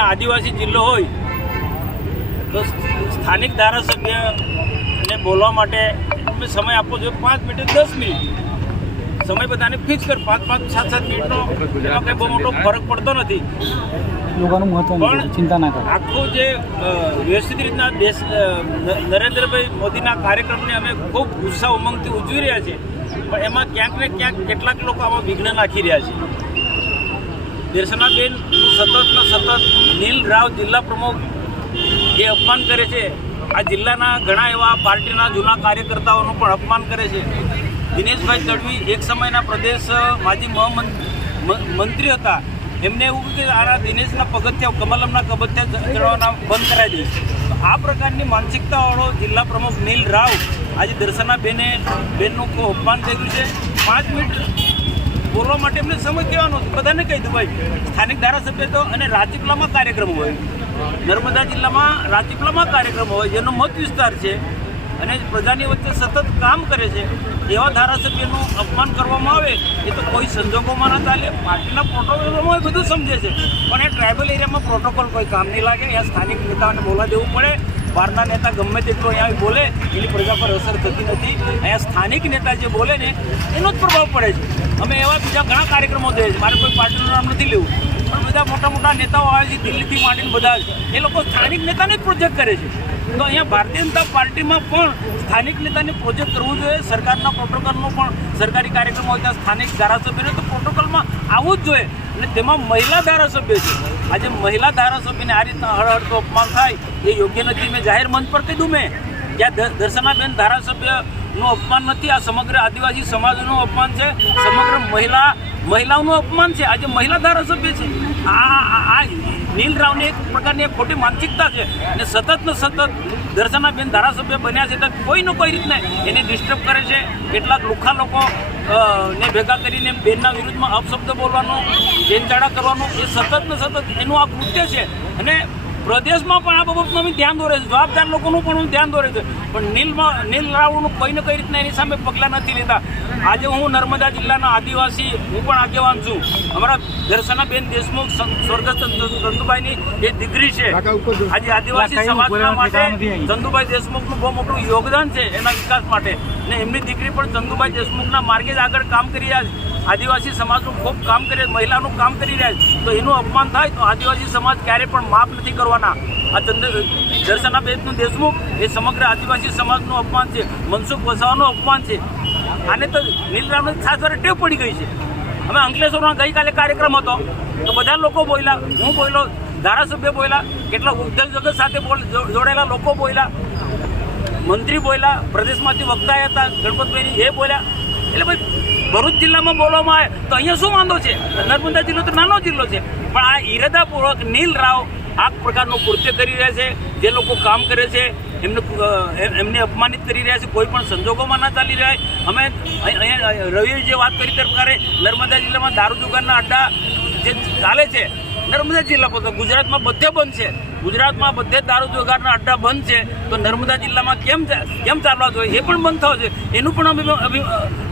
અને આદિવાસી જિલ્લો હોય તો સ્થાનિક ધારાસભ્યને બોલવા માટે તમે સમય આપવો જોઈએ 5 મિનિટ 10 મિનિટ સમય બધાને ફિક્સ કર 5-5, 7-7 મિનિટનો એમાં કંઈ બહુ મોટો ફરક પડતો નથી. લોકોનું મહત્વ ચિંતા ના કરે. આખું જે વ્યવસ્થિત રીતના દેશ નરેન્દ્રભાઈ મોદીના કાર્યક્રમને અમે ખૂબ ઉત્સાહ ઉમંગથી ઉજવી રહ્યા છીએ, પણ એમાં ક્યાંક ને ક્યાંક કેટલાક લોકો આમાં વિઘ્ન નાખી રહ્યા છે. દર્શનાબેનનું સતત નીલ રાવ જિલ્લા પ્રમુખ જે અપમાન કરે છે, આ જિલ્લાના ઘણા એવા પાર્ટીના જૂના કાર્યકર્તાઓનું પણ અપમાન કરે છે. દિનેશભાઈ તડવી એક સમયના પ્રદેશ માજી મંત્રી હતા, એમને એવું કહ્યું કે આ દિનેશના પગથિયા કમલમના પગથિયા ચડવાના બંધ કરાવી દઈશ. આ પ્રકારની માનસિકતાવાળો જિલ્લા પ્રમુખ નીલ રાવ આજે દર્શનાબેનનું ખૂબ અપમાન કર્યું છે. 5 મિનિટ બોલવા માટે એમને સમય કહેવાનો બધાને કહી દઉં ભાઈ. સ્થાનિક ધારાસભ્ય તો અને રાજપીપળામાં કાર્યક્રમ હોય, નર્મદા જિલ્લામાં રાજપીપળામાં કાર્યક્રમ હોય જેનો મત વિસ્તાર છે અને પ્રજાની વચ્ચે સતત કામ કરે છે, એવા ધારાસભ્યનું અપમાન કરવામાં આવે એ તો કોઈ સંજોગોમાં ના ચાલે. પાર્ટીના પ્રોટોકોલમાં બધું સમજે છે, પણ એ ટ્રાઇબલ એરિયામાં પ્રોટોકોલ કોઈ કામ નહીં લાગે. અહીંયા સ્થાનિક નેતાઓને બોલવા દેવું પડે. બહારના નેતા ગમે તેટલું અહીંયા બોલે એની પ્રજા પર અસર થતી નથી. અહીંયા સ્થાનિક નેતા જે બોલે ને એનો જ પ્રભાવ પડે છે. અમે એવા બીજા ઘણા કાર્યક્રમો થઈએ છીએ, મારે કોઈ પાર્ટીનું નામ નથી લેવું, પણ બધા મોટા નેતાઓ આવે છે દિલ્હીથી માંડીને બધા જ એ લોકો સ્થાનિક નેતાને જ પ્રોજેક્ટ કરે છે. તો અહીંયા ભારતીય જનતા પાર્ટીમાં પણ સ્થાનિક નેતાને પ્રોજેક્ટ કરવું જોઈએ. સરકારના પ્રોટોકોલનો પણ સરકારી કાર્યક્રમ હોય ત્યાં સ્થાનિક ધારાસભ્યને તો પ્રોટોકોલમાં આવવું જ જોઈએ. અને તેમાં મહિલા ધારાસભ્ય છે. આજે મહિલા ધારાસભ્યને આ રીતના હળહળતું અપમાન થાય એ યોગ્ય નથી. મેં જાહેર મંચ પર કીધું મેં ત્યાં દર્શનાબેન ધારાસભ્યનું અપમાન નથી, આ સમગ્ર આદિવાસી સમાજનું અપમાન છે, સમગ્ર મહિલાઓનું અપમાન છે. આજે મહિલા ધારાસભ્ય છે. આ નીલ રાવની એક પ્રકારની એક ખોટી માનસિકતા છે અને સતત દર્શનાબેન ધારાસભ્ય બન્યા છે તો કોઈને કોઈ રીતને એને ડિસ્ટર્બ કરે છે. કેટલાક લુખ્ખા લોકો ને ભેગા કરીને બેનના વિરુદ્ધમાં અપશબ્દ બોલવાનું, બેનચાળા કરવાનું એ સતત એનું આ કૃત્ય છે. અને પ્રદેશમાં પણ આ બાબતનું ધ્યાન દોરે છે, જવાબદાર લોકોનું પણ ધ્યાન દોરે છે, પણ નીલ રાવનું કોઈને કઈ રીતના એની સામે પગલાં નથી લેતા. આજે હું નર્મદા જિલ્લાના આદિવાસી હું પણ આગેવાન છું. અમારા દર્શનાબેન દેશમુખ સ્વર્ગસ્થ ચંદુભાઈની એ દીકરી છે. આજે આદિવાસી સમાજના માટે ચંદુભાઈ દેશમુખનું બહુ મોટું યોગદાન છે એના વિકાસ માટે, ને એમની દીકરી પણ ચંદુભાઈ દેશમુખના માર્ગે જ આગળ કામ કરી રહ્યા છે. આદિવાસી સમાજનું ખૂબ કામ કરે, મહિલાનું કામ કરી રહ્યા છે. તો એનું અપમાન થાય તો આદિવાસી સમાજ ક્યારેય પણ માફ નથી કરવાના. આ દર્શનાબેન દેશમુખ એ સમગ્ર આદિવાસી સમાજનું અપમાન છે, મનસુખ વસાવાનું અપમાન છે. આને તો નીલ રાવને ખાસ વાર ટેવ પડી ગઈ છે. અમે અંકલેશ્વરમાં ગઈકાલે કાર્યક્રમ હતો તો બધા લોકો બોલ્યા, હું બોલ્યો, ધારાસભ્ય બોલ્યા, કેટલા ઉદ્યોગ જગત સાથે જોડાયેલા લોકો બોલ્યા, મંત્રી બોલ્યા, પ્રદેશમાંથી વક્તા હતા ગણપતભાઈ એ બોલ્યા. એટલે ભાઈ ભરૂચ જિલ્લામાં બોલવામાં આવે તો અહીંયા શું વાંધો છે? નર્મદા જિલ્લો તો નાનો જિલ્લો છે, પણ આ ઈરાદાપૂર્વક નીલ રાવ આ પ્રકારનું કૃત્ય કરી રહ્યા છે. જે લોકો કામ કરે છે એમને અપમાનિત કરી રહ્યા છે, કોઈ પણ સંજોગોમાં ના ચાલી રહ્યા. અમે અહીંયા રવિએ જે વાત કરી તે પ્રકારે નર્મદા જિલ્લામાં દારૂ જુગારના અડ્ડા જે ચાલે છે નર્મદા જિલ્લા પર, ગુજરાતમાં બધે બંધ છે. ગુજરાતમાં બધે દારૂ જુગારના અડ્ડા બંધ છે, તો નર્મદા જિલ્લામાં કેમ ચાલવા જોઈએ? એ પણ બંધ થયો છે. એનું પણ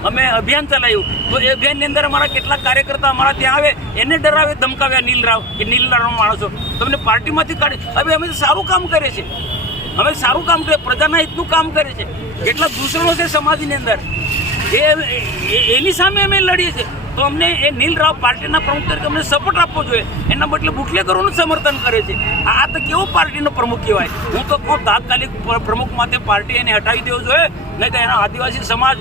અમે અભિયાન ચલાવ્યું. તો એ અભિયાનની અંદર અમારા કેટલાક કાર્યકર્તા અમારા ત્યાં આવે, એને ડરાવે, ધમકાવ્યા નીલ રાવ કે નીલ રાવના માણસો તમને પાર્ટીમાંથી કાઢે. હવે અમે સારું કામ કરે છે, અમે સારું કામ કરે, પ્રજાના હિતનું કામ કરે છે. કેટલાક દૂષણો છે સમાજની અંદર, એની સામે અમે લડીએ છીએ. તો અમને એ નીલ રાવ પાર્ટીના પ્રમુખ તરીકે અમને સપોર્ટ આપવો જોઈએ. એના બદલે બુટલેગરોનું સમર્થન કરે છે. આ તો કેવો પાર્ટીનો પ્રમુખ કહેવાય? હું તો કહું તાત્કાલિક પ્રમુખમાંથી પાર્ટી એને હટાવી દેવું જોઈએ, નહીં તો એના આદિવાસી સમાજ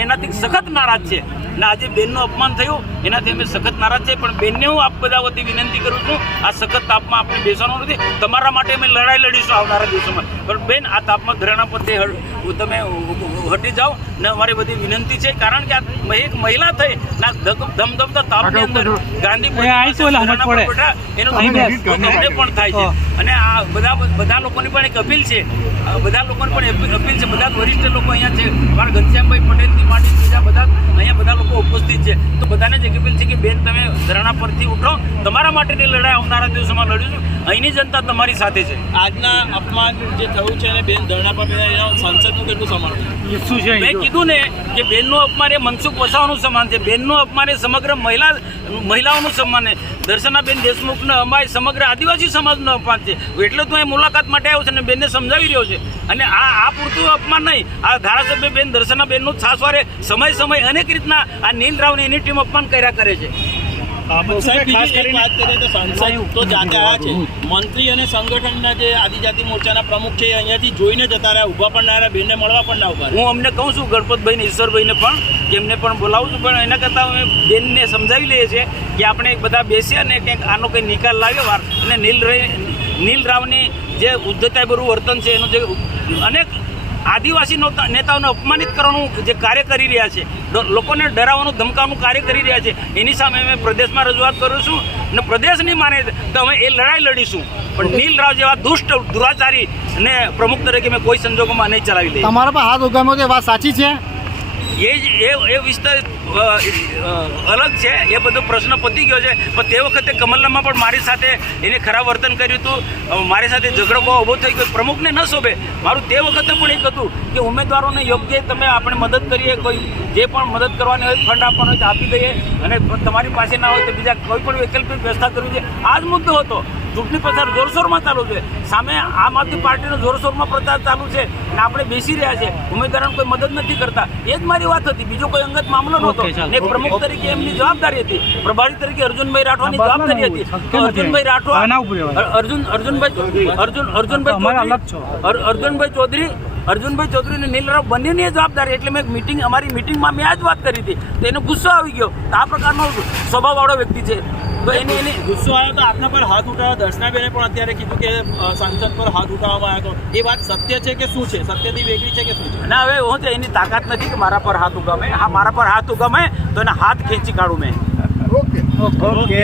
એનાથી સખત નારાજ છે. અને આજે બેનનું અપમાન થયું એનાથી અમે સખત નારાજ છે. પણ બેનને હું આપ બધા વતી વિનંતી કરું છું, આ સખત તાપમાં આપણે બેસવાનું નથી. તમારા માટે અમે લડાઈ લડીશું આવનારા દિવસોમાં. પણ બેન આ તાપમાં ધરણા પરથી તમે હટી જાઓ ને અમારી બધી વિનંતી છે. કારણ કે આ એક મહિલા થઈ ના ધમધમતા તાપની અંદર ગાંધી એનો તમને પણ થાય છે. અને આ બધા લોકોની પણ એક અપીલ છે, બધા લોકોની પણ અપીલ છે. બધા વરિષ્ઠ લોકો અહીંયા છે, અમારા ઘનશ્યામભાઈ પટેલથી માંડી બીજા બધા અહીંયા બધા લોકો ઉપસ્થિત છે. તો બધાને જ એક અપીલ છે કે બેન તમે ધરણા પરથી ઉઠો, તમારા તમારા માટેની લડાઈ આવનારા દિવસોમાં લડીશું. અહીંની જનતા તમારી સાથે છે. આજના અપમાન જે થયું છે અને બેન ધરણા પર બેઠા એના સંસદનું કેટલું સમર્થન? મેં કીધું ને કે બેનનું અપમાન એ મનસુખ વસાવાનું સમાન છે. બેનનું અપમાન એ સમગ્ર મહિલાઓનું સન્માન છે. દર્શનાબેન દેશમુખને અમાય સમગ્ર આદિવાસી સમાજનું અપમાન છે. એટલે તો એ મુલાકાત માટે આવ્યો છે અને બેનને સમજાવી રહ્યો છે. અને આ પૂરતું અપમાન નહીં, આ ધારાસભ્ય બેન દર્શનાબેનનું છાસવારે સમય અનેક રીતના આ નીલ રાવને એની ટીમ અપમાન કર્યા કરે છે. સાહેબ, બીજી એક વાત કરીએ તો સાંસદ તો જાતે આવ્યા છે. મંત્રી અને સંગઠનના જે આદિજાતિ મોરચાના પ્રમુખ છે એ અહીંયાથી જોઈને જતા રહ્યા, ઊભા પણ ના રહ્યા, બેનને મળવા પણ ના ઉભા. હું અમને કહું છું ગણપતભાઈને, ઈશ્વરભાઈને પણ, કે એમને પણ બોલાવું છું, પણ એના કરતાં અમે બેનને સમજાવી લઈએ છીએ કે આપણે બધા બેસીએ અને કંઈક આનો કંઈ નિકાલ લાવીએ વાર. અને નીલ રાવની જે ઉદ્ધતાભર્યું વર્તન છે, એનું જે અનેક આદિવાસી નેતાઓને અપમાનિત કરવાનું જે કાર્ય કરી રહ્યા છે, લોકોને ડરાવવાનું ધમકાવવાનું કાર્ય કરી રહ્યા છે, એની સામે અમે પ્રદેશમાં રજૂઆત કરીશું. અને પ્રદેશ નહીં માને તો અમે એ લડાઈ લડીશું. પણ નીલ રાવ જેવા દુષ્ટ દુરાચારી ને પ્રમુખ તરીકે મેં કોઈ સંજોગોમાં નહીં ચલાવી લઈએ. તમારા પર હાથ ઉગામ્યો છે, વાત સાચી છે? એ વિસ્તાર અલગ છે, એ બધો પ્રશ્ન પતી ગયો છે. પણ તે વખતે કમલનામાં પણ મારી સાથે એને ખરાબ વર્તન કર્યું હતું, મારી સાથે ઝઘડો બહુ ઊભો થઈ ગયો. પ્રમુખને ન શોભે. મારું તે વખતે પણ એક હતું કે ઉમેદવારોને યોગ્ય તમે આપણે મદદ કરીએ, કોઈ જે પણ મદદ કરવાની હોય, ફંડ આપવાનો હોય તો આપી દઈએ, અને તમારી પાસે ના હોય તો બીજા કોઈ પણ વૈકલ્પિક વ્યવસ્થા કરવી છે. આ જ મુદ્દો હતો. ચૂંટણી પ્રચાર જોરશોરમાં ચાલુ છે, સામે આમ આદમી પાર્ટીનો જોરશોરમાં પ્રચાર ચાલુ છે અને આપણે બેસી રહ્યા છે, ઉમેદવારોને કોઈ મદદ નથી કરતા. એ જ મારી વાત હતી, બીજો કોઈ અંગત મામલો નહોતો. ને પ્રમુખ તરીકે એમની જવાબદારી હતી, પ્રભારી તરીકે અર્જુનભાઈ રાઠવાની જવાબદારી હતી કે અર્જુનભાઈ ચૌધરી અને નીલ રાવ બંનેની જવાબદારી. એટલે મેં અમારી મિટિંગમાં મેં આ જ વાત કરી હતી, તો એને ગુસ્સો આવી ગયો. તો આ પ્રકારનો સ્વભાવવાળો વ્યક્તિ છે, તો એને ગુસ્સો આવ્યો તો આપના પર હાથ ઉઠાવવા દર્શનાબેને પણ અત્યારે કીધું કે સાંસદ પર હાથ ઉઠાવવામાં આવ્યો હતો. એ વાત સત્ય છે કે શું છે? સત્યથી વેગળી છે કે શું છે? ના, હવે હું તો એની તાકાત નથી કે મારા પર હાથ ઉગામે. હા, મારા પર હાથ ઉગામે તો એના હાથ ખેંચી કાઢું મેં. ઓકે.